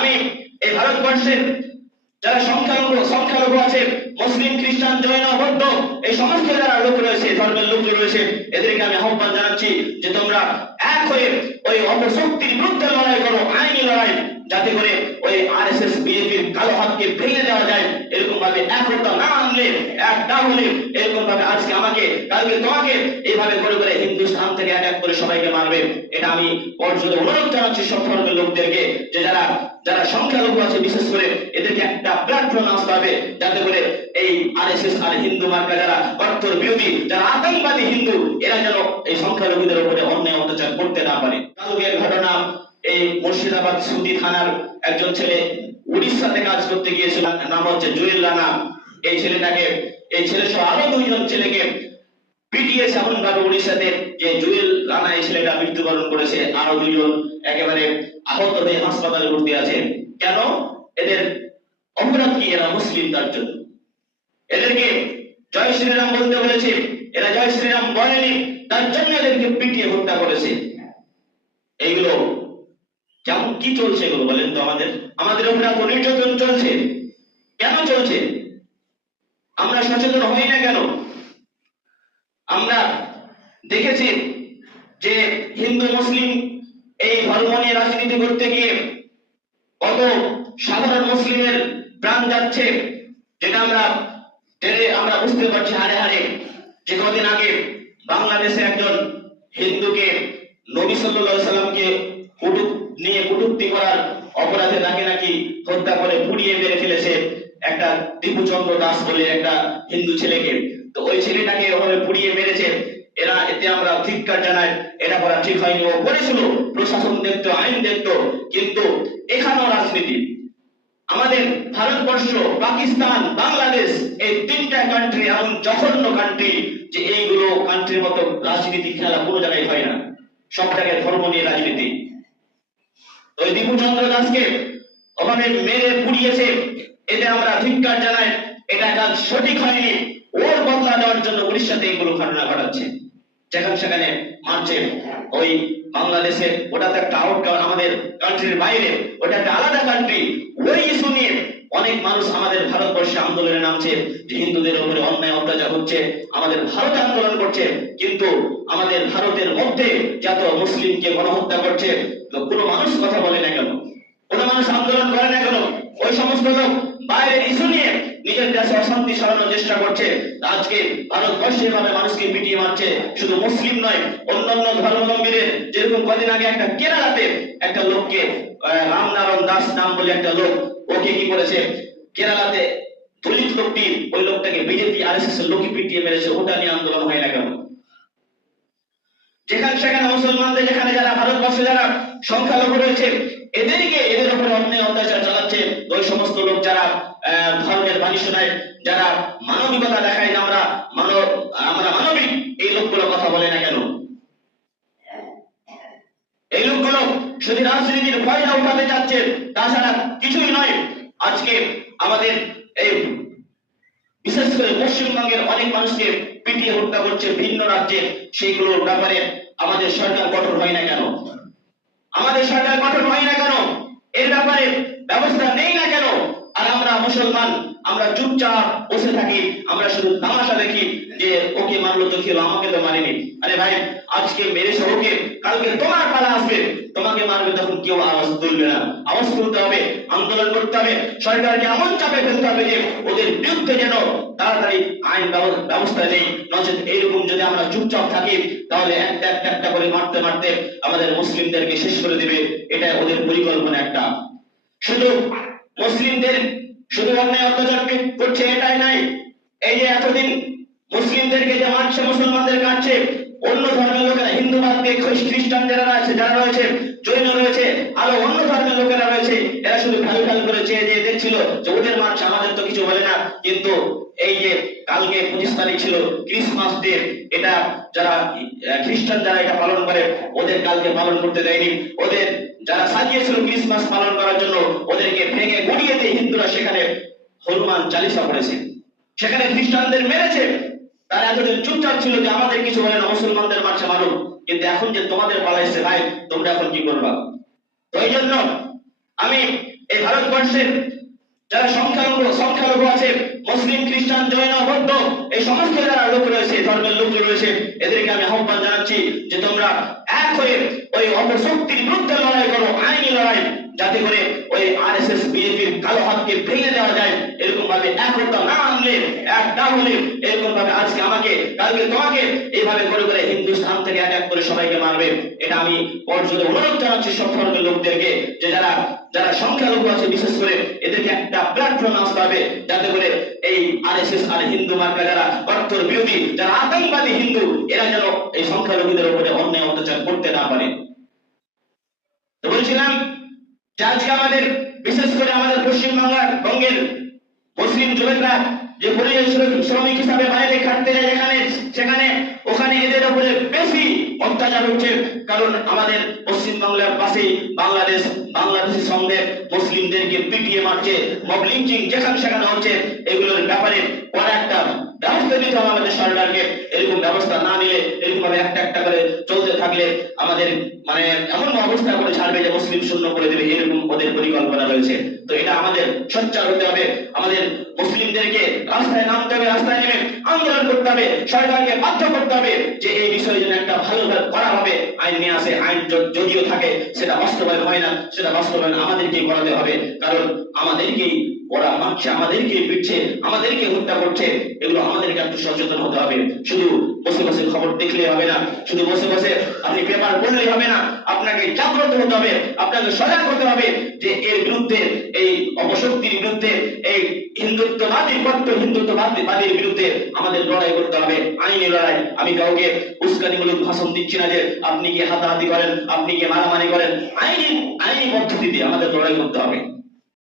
আমি এই ভারতবর্ষের যারা সংখ্যালঘু আছে, মুসলিম, খ্রিস্টান, জৈন, বৌদ্ধ, এই সমস্ত যারা লোক রয়েছে, ধর্মের লোক রয়েছে, এদেরকে আমি আহ্বান জানাচ্ছি যে তোমরা এক হয়ে ওই অপশক্তির বিরুদ্ধে লড়াই করো, আইনি লড়াই, যাতে করে ওই আরএসএস বিজেপির কালো হাতকে ভেঙে দেওয়া যায়। এরকম ভাবে একতা না আনলে, এক না হলে এরকম ভাবে আজকে আমাকে, কালকে তোমাকে এইভাবে করে করে হিন্দুস্তান থেকে অ্যাটাক করে সবাইকে মারবে। এটা আমি বড়জোরে অনুরোধ জানাচ্ছি সব ধর্মের লোকদেরকে যে যারা যারা সংখ্যালঘু আছে বিশেষ করে এদেরকে একটা প্ল্যাটফর্ম আসতে হবে, যাতে করে এই আরএসএস আর হিন্দু মার্কা যারা কট্টর বিরোধী, যারা আতঙ্কবাদী হিন্দু, এরা যেন এই সংখ্যালঘুদের উপরে অন্যায় অত্যাচার করতে না পারে। কালকের ঘটনা, এই মুর্শিদাবাদ সুতি থানার একজন ছেলে উড়িষ্যাতে কাজ করতে গিয়েছিল, নাম হচ্ছে জুয়েল রানা। এই ছেলে সহ আরো দুইজন ছেলেকে পিটিএস এমন ভাবে উড়িষ্যাতে, যে জুয়েল রানা এই ছেলেটা মৃত্যুবরণ করেছে, আরো দুইজন একেবারে আহত হয়ে হাসপাতালে ভর্তি আছে। কেন? এদের অপরাধ কি? এরা মুসলিম, তার জন্য এদেরকে জয় শ্রীরাম বলতে বলেছে, এরা জয় শ্রীরাম বলেনি, তার জন্য এদেরকে পিটিয়ে হত্যা করেছে। এইগুলো কেমন কি চলছে এগুলো বলেন তো? আমাদের উপরে এত নির্যাতন চলছে, কেন চলছে? আমরা সচেতন হই না কেন? আমরা দেখেছি যে হিন্দু মুসলিম এই ধর্ম নিয়ে রাজনীতি করতে গিয়ে কত সাধারণ মুসলিমের প্রাণ যাচ্ছে, যেটা আমরা বুঝতে পারছি হারে হারে। যে কদিন আগে বাংলাদেশে একজন হিন্দুকে, নবী সাল্লাল্লাহু আলাইহি সাল্লামকে কটূক্তি করার অপরাধে তাকে নাকি হত্যা করে পুড়িয়ে মেরে ফেলেছে একটা দীপু চন্দ্র দাস বলে একটা হিন্দু ছেলেকে। তো ওই ছেলেটাকে ওভাবে পুড়িয়ে মেরেছে। এতে আমরা ধিক্কার জানাই, এটা করা ঠিক হয়নি। ও করেছিল, প্রশাসন দেখতো, আইন দেখতো, কিন্তু এখানেও রাজনীতি। আমাদের ভারতবর্ষ, পাকিস্তান, বাংলাদেশ, এই তিনটা কান্ট্রি এমন জঘন্য কান্ট্রি যে এইগুলো কান্ট্রির মতো রাজনীতি খেলা কোনো জায়গায় হয় না। সব জায়গায় ধর্ম নিয়ে রাজনীতি। ওই দীপু চন্দ্র দাসকে ওভাবে মেরে পুড়িয়েছে, এতে আমরা ধিক্কার জানাই। এটা কাজ সঠিক হয়নি। ওর বদলা দেওয়ার জন্য উড়িষ্যাতে এগুলো ঘটনা ঘটাচ্ছে, যেখানে সেখানে মারছে। ওই বাংলাদেশে ওটা তো একটা আমাদের কান্ট্রির বাইরে, ওটা একটা আলাদা কান্ট্রি। ওই ইস্যু নিয়ে অনেক মানুষ আমাদের ভারতবর্ষে আন্দোলনে নামছে যে হিন্দুদের উপরে অন্যায় অত্যাচার হচ্ছে, আমাদের ভারতে আন্দোলন করছে। কিন্তু আমাদের ভারতের মধ্যে যত মুসলিমকে গণহত্যা করছে, কোনো মানুষ কথা বলে না কেন? কোনো মানুষ আন্দোলন করে না কেন? ওই সমস্ত লোক বাইরের ইস্যু নিয়ে নিজের দেশে অশান্তি সরানোর চেষ্টা করছে। আজকে ভারতবর্ষে এভাবে মানুষকে পিটিয়ে মারছে, শুধু মুসলিম নয়, অন্যান্য ধর্মাবলম্বীদের। যেরকম কদিন আগে একটা কেরালাতে একটা লোককে, রামনারায়ণ দাস নাম বলে একটা লোক, ওকে কি করেছে কেরালাতে দলিত লোকটি, ওই লোকটাকে বিজেপি আরএসএস এর লোকই পিটিয়ে মেরেছে। ওটা নিয়ে আন্দোলন হয় না কেন? যেখানে সেখানে মুসলমানদের, যেখানে যারা ভারতবর্ষে যারা সংখ্যালঘু রয়েছে, এদের উপরে অন্যায় অত্যাচার চালাচ্ছে ওই সমস্ত লোক যারা ধর্মের বাণী শোনায়, যারা মানবিকতা দেখায় যে আমরা মানবিক, এই লোকগুলো কথা বলে না কেন? এই লোকগুলো শুধু রাজনীতির ভয়টা উঠাতে চাচ্ছে, তাছাড়া কিছুই নয়। আজকে আমাদের এই বিশেষ করে পশ্চিমবঙ্গের অনেক মানুষকে পিটিয়ে হত্যা করছে ভিন্ন রাজ্যে, সেইগুলোর ব্যাপারে আমাদের সরকার কঠোর হয় না কেন? আমাদের সরকার কঠোর হয় না কেন? এর ব্যাপারে ব্যবস্থা নেই না কেন? আর আমরা মুসলমান, আমরা চুপচাপ বসে থাকি, আমরা শুধু তামাশা দেখি যে ওকে মারলো তো খেলো, আমাকে তো মারেনি। আরে ভাই, আজকে মেরেছে ওকে, কালকে তোমার পালা আসবে, তোমাকে মারবে, তখন কেউ আওয়াজ তুলবে না। আওয়াজ তুলতে হবে, আন্দোলন করতে হবে, সরকারকে এমন চাপে ফেলতে হবে যে ওদের বিরুদ্ধে যেন তাড়াতাড়ি আইন ব্যবস্থা নেই। নচেত এইরকম যদি আমরা চুপচাপ থাকি, তাহলে একটা করে মারতে মারতে আমাদের মুসলিমদেরকে শেষ করে দিবে। এটা ওদের পরিকল্পনা একটা। শুধু মুসলিমদের শুধু অন্যায় অত্যাচার করছে এটাই নাই, এই যে এতদিন মুসলিমদেরকে যে মারছে, মুসলমানদের কাটছে, অন্য ধর্মের লোকেরা, হিন্দু বাদ দিয়ে খ্রিস্টান যারা রয়েছে, জৈন রয়েছে, আরো অন্য ধর্মের লোকেরা রয়েছে, এরা শুধু ভালো করে চেয়ে যে দেখছিল যে ওদের মারছে, আমাদের তো কিছু বলে না। কিন্তু এই যে কালকে 25 তারিখ ছিল ক্রিসমাস ডে, এটা যারা খ্রিস্টান যারা এটা পালন করে, ওদের কালকে পালন করতে দেয়নি। ওদের যারা সাজিয়েছিল ক্রিসমাস পালন করার জন্য, ওদেরকে ভেঙে গুড়িয়ে দিয়ে হিন্দুরা সেখানে হনুমান চালিসা পড়েছে, সেখানে খ্রিস্টানদের মেরেছে। তারা এতদিন চুপচাপ ছিল যে আমাদের কিছু বলে না, মুসলমানদের মারছে মারুক। কিন্তু এখন যে তোমাদের পালা এসেছে, ভাই তোমরা এখন কি করবা? তো এই জন্য আমি এই ভারতবর্ষের যারা সংখ্যালঘু আছে, মুসলিম, খ্রিস্টান, জৈন, বৌদ্ধ, এই সমস্ত যারা লোক রয়েছে, ধর্মের লোক রয়েছে, এদেরকে আমি আহ্বান জানাচ্ছি যে তোমরা এক হয়ে ওই অপশক্তির বিরুদ্ধে লড়াই করো, আইনি লড়াই, যাতে করে ওই আরএসএস বিজেপির কালো হাতকে ভেঙে দেওয়া যায়। এরকম ভাবে একতা না আনলে, এক না হলে, এরকম ভাবে আজকে আমাকে, কালকে তোমাকে এইভাবে করে করে হিন্দুস্তান থেকে এক করে সবাইকে মারবে। এটা আমি পর্যন্ত অনুরোধ জানাচ্ছি সব ধর্মের লোকদেরকে যে যারা যারা সংখ্যালঘু আছে বিশেষ করে এদেরকে একটা প্ল্যাটফর্ম আসতে হবে, যাতে করে এই আরএসএস আর হিন্দু মার্কা যারা কট্টর বিরোধী, যারা আতঙ্কবাদী হিন্দু, এরা যেন এই সংখ্যালঘুদের উপরে অন্যায় অত্যাচার করতে না পারে। তো বলছিলাম যে আজকে আমাদের বিশেষ করে আমাদের পশ্চিমবঙ্গের মুসলিম যুবকরা যে পরিযায়ী শ্রমিক হিসাবে বাইরে খাটতে যায়, সেখানে ওখানে এদের উপরে বেশি অত্যাচার হচ্ছে। কারণ আমাদের পশ্চিমবাংলার পাশে বাংলাদেশের সঙ্গে মুসলিমদেরকে পিটিয়ে মারছে, মব লিঞ্চিং যেখানে সেখানে হচ্ছে। এগুলোর ব্যাপারে কড়া একটা ব্যবস্থা নিতে হবে আমাদের সরকারকে। এরকম ব্যবস্থা না নিলে, এরকম ভাবে একটা একটা করে চলতে থাকলে আমাদের মানে এমন অবস্থা করে ছাড়বে যে মুসলিম শূন্য করে দেবে, এরকম ওদের পরিকল্পনা রয়েছে। তো এটা আমাদের সোচ্চার হতে হবে, আমাদের মুসলিমদেরকে রাস্তায় নামতে হবে, রাস্তায় নেমে আন্দোলন করতে হবে, সরকারকে বাধ্য করতে হবে যে এই বিষয়ে যেন একটা ভালো করা হবে আইন নিয়ে আসে। আইন যদিও থাকে সেটা বাস্তবায়ন হয় না, সেটা বাস্তবায়ন আমাদেরকেই করাতে হবে। কারণ আমাদেরকেই ওরা মারছে, আমাদেরকেই পিটছে, আমাদেরকে হত্যা করছে। এগুলো আমাদেরকে একটু সচেতন হতে হবে। শুধু বসে বসে খবর দেখলে হবে না, শুধু বসে বসে আপনি পেপার পড়লেই হবে না, আপনাকে জাগ্রত হতে হবে, আপনাকে সজাগ হতে হবে যে এর বিরুদ্ধে, এই অপশক্তির বিরুদ্ধে, এই হিন্দুত্ববাদীর বিরুদ্ধে আমাদের লড়াই করতে হবে, আইনি লড়াই। আমি কাউকে উস্কানিমূলক ভাষণ দিচ্ছি না যে আপনি কি হাতাহাতি করেন, আপনি কি মারামারি করেন। আইনি পদ্ধতিতে আমাদের লড়াই করতে হবে।